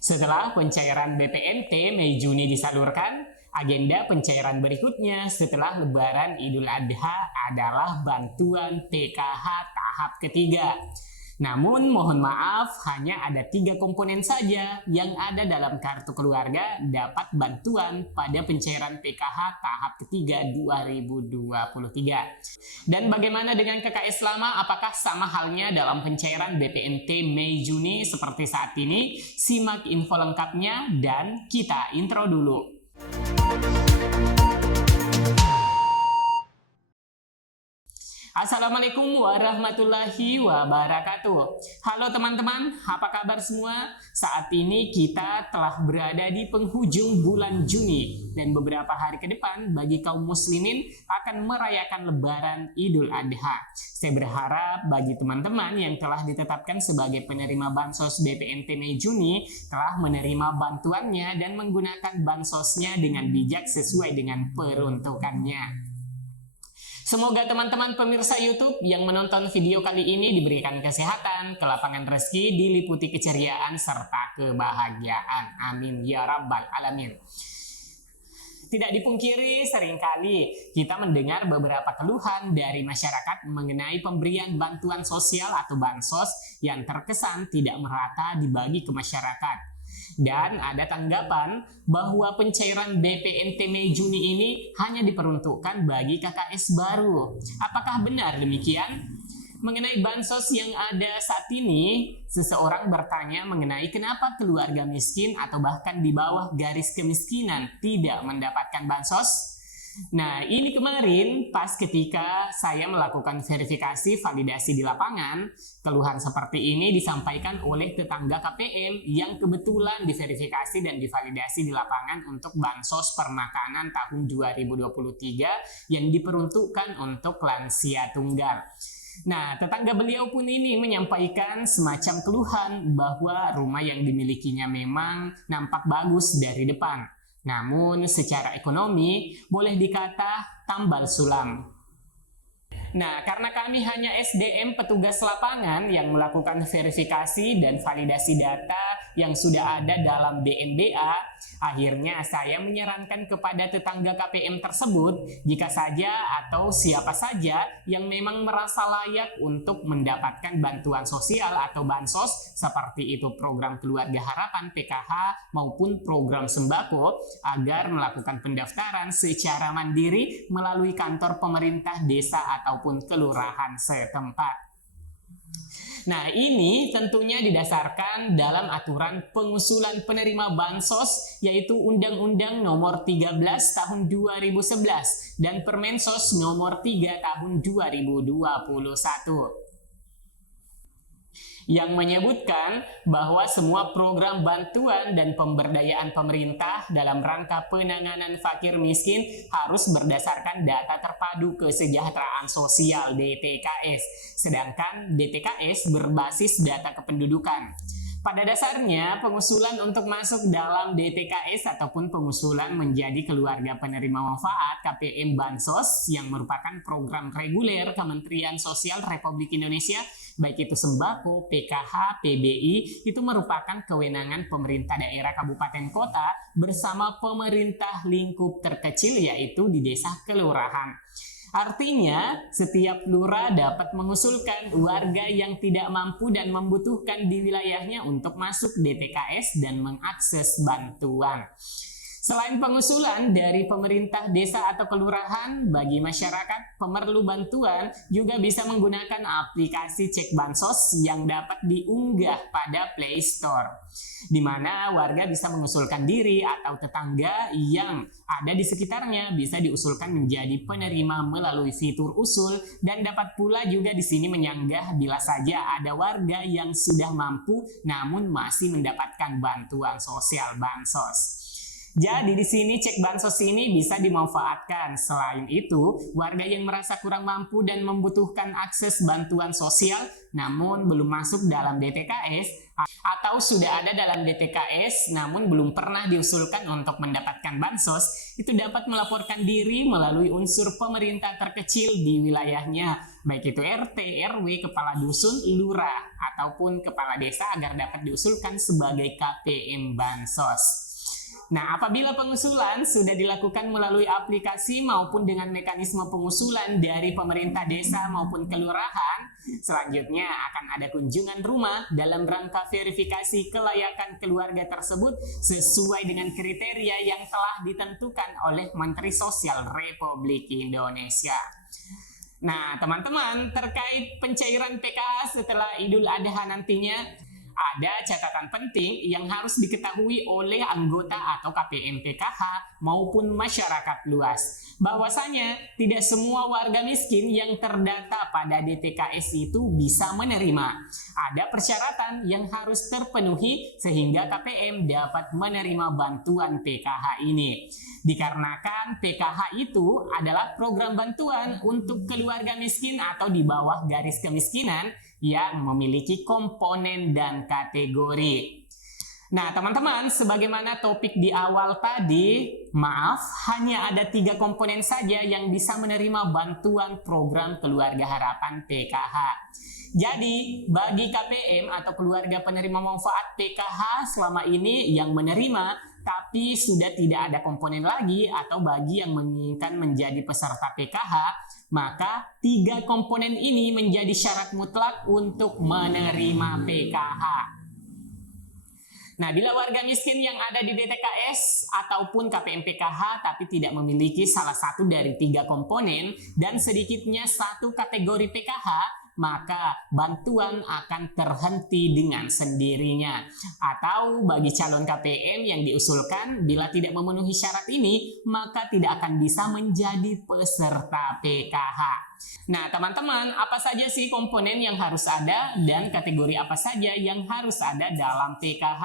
Setelah pencairan BPNT Mei-Juni disalurkan, agenda pencairan berikutnya setelah Lebaran Idul Adha adalah bantuan PKH tahap ketiga. Namun mohon maaf, hanya ada 3 komponen saja yang ada dalam kartu keluarga dapat bantuan pada pencairan PKH tahap ketiga 2023. Dan bagaimana dengan KKS lama? Apakah sama halnya dalam pencairan BPNT Mei-Juni seperti saat ini? Simak info lengkapnya dan kita intro dulu. Assalamualaikum warahmatullahi wabarakatuh. Halo teman-teman, apa kabar semua? Saat ini kita telah berada di penghujung bulan Juni dan beberapa hari ke depan bagi kaum muslimin akan merayakan Lebaran Idul Adha. Saya berharap bagi teman-teman yang telah ditetapkan sebagai penerima bansos BPNT Mei-Juni telah menerima bantuannya dan menggunakan bansosnya dengan bijak sesuai dengan peruntukannya. Semoga teman-teman pemirsa YouTube yang menonton video kali ini diberikan kesehatan, kelapangan rezeki, diliputi keceriaan, serta kebahagiaan. Amin ya rabbal alamin. Tidak dipungkiri, seringkali kita mendengar beberapa keluhan dari masyarakat mengenai pemberian bantuan sosial atau bansos yang terkesan tidak merata dibagi ke masyarakat. Dan ada tanggapan bahwa pencairan BPNT Mei-Juni ini hanya diperuntukkan bagi KKS baru. Apakah benar demikian? Mengenai bansos yang ada saat ini, seseorang bertanya mengenai kenapa keluarga miskin atau bahkan di bawah garis kemiskinan tidak mendapatkan bansos. Nah, ini kemarin pas ketika saya melakukan verifikasi validasi di lapangan, keluhan seperti ini disampaikan oleh tetangga KPM yang kebetulan diverifikasi dan divalidasi di lapangan untuk bansos permakanan tahun 2023 yang diperuntukkan untuk lansia tunggal. Nah, tetangga beliau pun ini menyampaikan semacam keluhan bahwa rumah yang dimilikinya memang nampak bagus dari depan. Namun secara ekonomi boleh dikata tambal sulam. Nah, karena kami hanya SDM petugas lapangan yang melakukan verifikasi dan validasi data yang sudah ada dalam DNBA, akhirnya saya menyarankan kepada tetangga KPM tersebut jika saja atau siapa saja yang memang merasa layak untuk mendapatkan bantuan sosial atau bansos seperti itu program Keluarga Harapan PKH maupun program sembako agar melakukan pendaftaran secara mandiri melalui kantor pemerintah desa ataupun kelurahan setempat. Nah, ini tentunya didasarkan dalam aturan pengusulan penerima bansos yaitu Undang-Undang Nomor 13 Tahun 2011 dan Permensos Nomor 3 Tahun 2021. Yang menyebutkan bahwa semua program bantuan dan pemberdayaan pemerintah dalam rangka penanganan fakir miskin harus berdasarkan data terpadu kesejahteraan sosial DTKS, sedangkan DTKS berbasis data kependudukan. Pada dasarnya, pengusulan untuk masuk dalam DTKS ataupun pengusulan menjadi keluarga penerima manfaat KPM Bansos yang merupakan program reguler Kementerian Sosial Republik Indonesia, baik itu sembako, PKH, PBI, itu merupakan kewenangan pemerintah daerah kabupaten kota bersama pemerintah lingkup terkecil yaitu di desa kelurahan. Artinya, setiap lurah dapat mengusulkan warga yang tidak mampu dan membutuhkan di wilayahnya untuk masuk DTKS dan mengakses bantuan. Selain pengusulan dari pemerintah desa atau kelurahan, bagi masyarakat pemerlu bantuan juga bisa menggunakan aplikasi Cek Bansos yang dapat diunggah pada Play Store, di mana warga bisa mengusulkan diri atau tetangga yang ada di sekitarnya bisa diusulkan menjadi penerima melalui fitur usul, dan dapat pula juga di sini menyanggah bila saja ada warga yang sudah mampu namun masih mendapatkan bantuan sosial bansos. Jadi di sini cek bansos ini bisa dimanfaatkan. Selain itu, warga yang merasa kurang mampu dan membutuhkan akses bantuan sosial namun belum masuk dalam DTKS atau sudah ada dalam DTKS namun belum pernah diusulkan untuk mendapatkan bansos, itu dapat melaporkan diri melalui unsur pemerintah terkecil di wilayahnya, baik itu RT, RW, kepala dusun, lurah, ataupun kepala desa agar dapat diusulkan sebagai KPM bansos. Nah, apabila pengusulan sudah dilakukan melalui aplikasi maupun dengan mekanisme pengusulan dari pemerintah desa maupun kelurahan, selanjutnya akan ada kunjungan rumah dalam rangka verifikasi kelayakan keluarga tersebut sesuai dengan kriteria yang telah ditentukan oleh Menteri Sosial Republik Indonesia. Nah, teman-teman, terkait pencairan PKH setelah Idul Adha nantinya, ada catatan penting yang harus diketahui oleh anggota atau KPM PKH maupun masyarakat luas. Bahwasanya tidak semua warga miskin yang terdata pada DTKS itu bisa menerima. Ada persyaratan yang harus terpenuhi sehingga KPM dapat menerima bantuan PKH ini. Dikarenakan PKH itu adalah program bantuan untuk keluarga miskin atau di bawah garis kemiskinan yang memiliki komponen dan kategori. Nah, teman-teman, sebagaimana topik di awal tadi, maaf, hanya ada 3 komponen saja yang bisa menerima bantuan program Keluarga Harapan PKH. Jadi, bagi KPM atau keluarga penerima manfaat PKH selama ini yang menerima tapi sudah tidak ada komponen lagi atau bagi yang menginginkan menjadi peserta PKH, maka 3 komponen ini menjadi syarat mutlak untuk menerima PKH. Nah, bila warga miskin yang ada di DTKS ataupun KPM PKH tapi tidak memiliki salah satu dari 3 komponen dan sedikitnya 1 kategori PKH, maka bantuan akan terhenti dengan sendirinya. Atau bagi calon KPM yang diusulkan, bila tidak memenuhi syarat ini, maka tidak akan bisa menjadi peserta PKH. Nah, teman-teman, apa saja sih komponen yang harus ada dan kategori apa saja yang harus ada dalam PKH?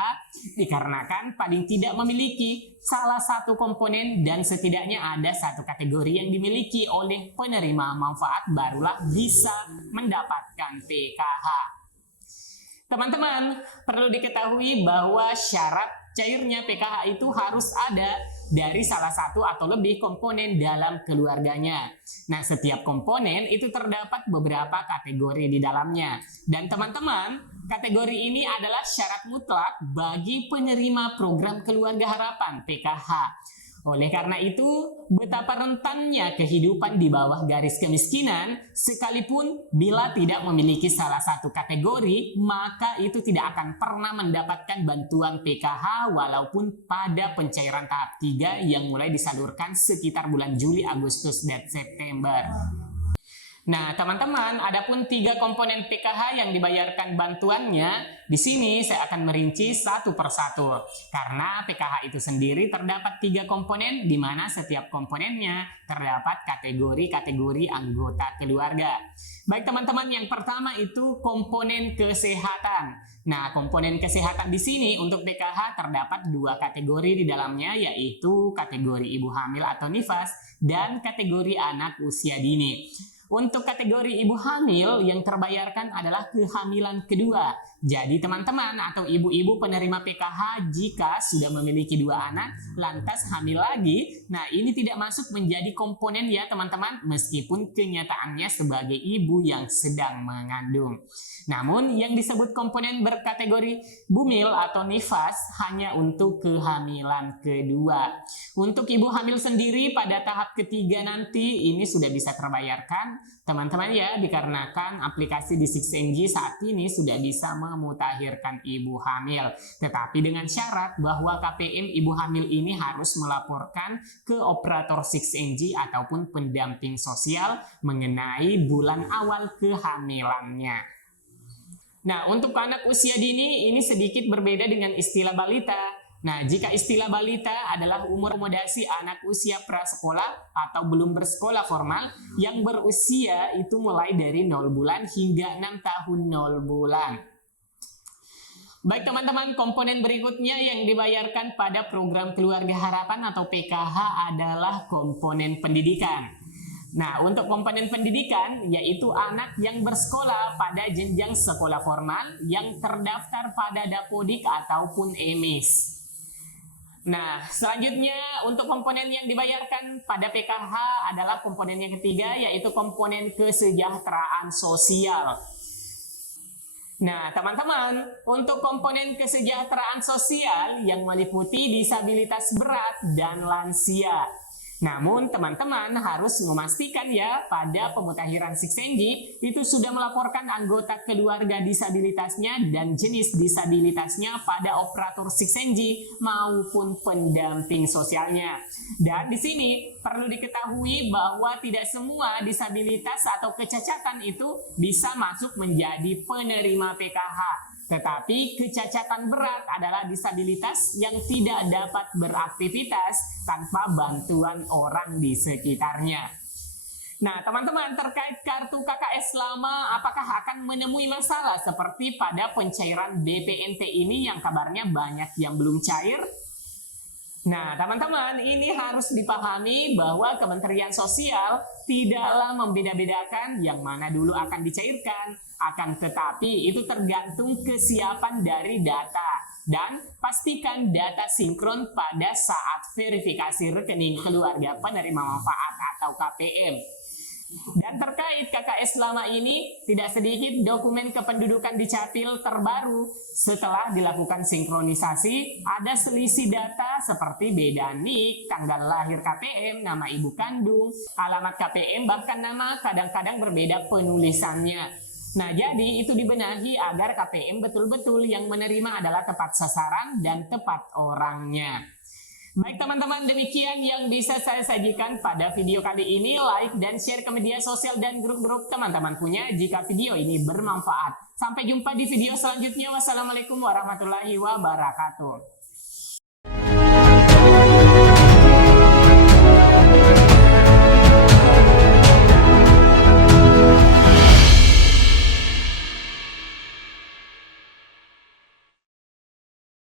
Dikarenakan paling tidak memiliki salah satu komponen dan setidaknya ada 1 kategori yang dimiliki oleh penerima manfaat barulah bisa mendapatkan PKH. Teman-teman, perlu diketahui bahwa syarat cairnya PKH itu harus ada dari salah satu atau lebih komponen dalam keluarganya. Nah, setiap komponen itu terdapat beberapa kategori di dalamnya. Dan teman-teman, kategori ini adalah syarat mutlak bagi penerima program Keluarga Harapan PKH. Oleh karena itu, betapa rentannya kehidupan di bawah garis kemiskinan, sekalipun bila tidak memiliki salah satu kategori, maka itu tidak akan pernah mendapatkan bantuan PKH walaupun pada pencairan tahap 3 yang mulai disalurkan sekitar bulan Juli, Agustus, dan September. Nah, teman-teman, adapun 3 komponen PKH yang dibayarkan bantuannya, di sini saya akan merinci satu persatu. Karena PKH itu sendiri terdapat 3 komponen, di mana setiap komponennya terdapat kategori-kategori anggota keluarga. Baik teman-teman, yang pertama itu komponen kesehatan. Nah, komponen kesehatan di sini untuk PKH terdapat 2 kategori di dalamnya, yaitu kategori ibu hamil atau nifas dan kategori anak usia dini. Untuk kategori ibu hamil yang terbayarkan adalah kehamilan kedua. Jadi teman-teman atau ibu-ibu penerima PKH jika sudah memiliki 2 anak lantas hamil lagi, nah ini tidak masuk menjadi komponen ya teman-teman, meskipun kenyataannya sebagai ibu yang sedang mengandung. Namun yang disebut komponen berkategori bumil atau nifas hanya untuk kehamilan kedua. Untuk ibu hamil sendiri pada tahap ketiga nanti ini sudah bisa terbayarkan teman-teman ya, dikarenakan aplikasi di 6NG saat ini sudah bisa memutakhirkan ibu hamil. Tetapi dengan syarat bahwa KPM ibu hamil ini harus melaporkan ke operator 6NG ataupun pendamping sosial mengenai bulan awal kehamilannya. Nah, untuk anak usia dini ini sedikit berbeda dengan istilah balita. Nah, jika istilah balita adalah umur akomodasi anak usia prasekolah atau belum bersekolah formal yang berusia itu mulai dari 0 bulan hingga 6 tahun 0 bulan. Baik teman-teman, komponen berikutnya yang dibayarkan pada program Keluarga Harapan atau PKH adalah komponen pendidikan. Nah, untuk komponen pendidikan yaitu anak yang bersekolah pada jenjang sekolah formal yang terdaftar pada Dapodik ataupun EMIS. Nah, selanjutnya untuk komponen yang dibayarkan pada PKH adalah komponen yang ketiga yaitu komponen kesejahteraan sosial. Nah, teman-teman, untuk komponen kesejahteraan sosial yang meliputi disabilitas berat dan lansia. Namun, teman-teman harus memastikan ya pada pemutakhiran Siksenji itu sudah melaporkan anggota keluarga disabilitasnya dan jenis disabilitasnya pada operator Siksenji maupun pendamping sosialnya. Dan di sini perlu diketahui bahwa tidak semua disabilitas atau kecacatan itu bisa masuk menjadi penerima PKH. Tetapi kecacatan berat adalah disabilitas yang tidak dapat beraktivitas tanpa bantuan orang di sekitarnya. Nah, teman-teman, terkait kartu KKS lama, apakah akan menemui masalah seperti pada pencairan BPNT ini yang kabarnya banyak yang belum cair? Nah, teman-teman, ini harus dipahami bahwa Kementerian Sosial tidaklah membeda-bedakan yang mana dulu akan dicairkan. Akan tetapi, itu tergantung kesiapan dari data. Dan pastikan data sinkron pada saat verifikasi rekening keluarga penerima manfaat atau KPM. Dan terkait KKS lama ini, tidak sedikit dokumen kependudukan di Capil terbaru. Setelah dilakukan sinkronisasi, ada selisih data seperti beda NIK, tanggal lahir KPM, nama ibu kandung, alamat KPM, bahkan nama kadang-kadang berbeda penulisannya. Nah, jadi itu dibenahi agar KPM betul-betul yang menerima adalah tepat sasaran dan tepat orangnya. Baik teman-teman, demikian yang bisa saya sajikan pada video kali ini. Like dan share ke media sosial dan grup-grup teman-teman punya jika video ini bermanfaat. Sampai jumpa di video selanjutnya. Wassalamualaikum warahmatullahi wabarakatuh.